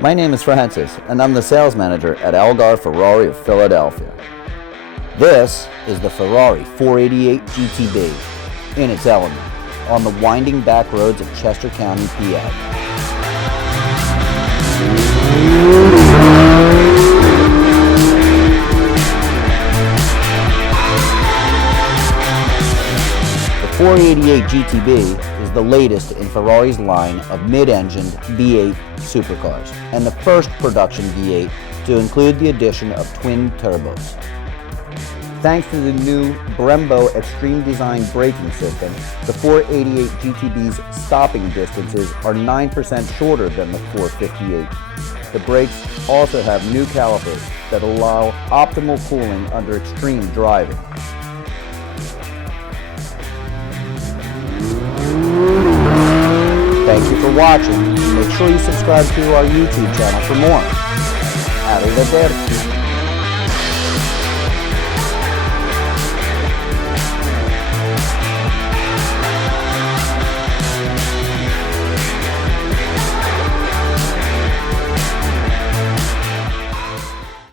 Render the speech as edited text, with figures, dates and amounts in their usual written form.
My name is Francis, and I'm the sales manager at Algar Ferrari of Philadelphia. This is the Ferrari 488 GTB in its element on the winding back roads of Chester County, PA. The 488 GTB is the latest in Ferrari's line of mid-engined V8 supercars, and the first production V8 to include the addition of twin turbos. Thanks to the new Brembo Extreme Design braking system, the 488 GTB's stopping distances are 9% shorter than the 458. The brakes also have new calipers that allow optimal cooling under extreme driving. Thank you for watching. Make sure you subscribe to our YouTube channel for more. Arrivederci.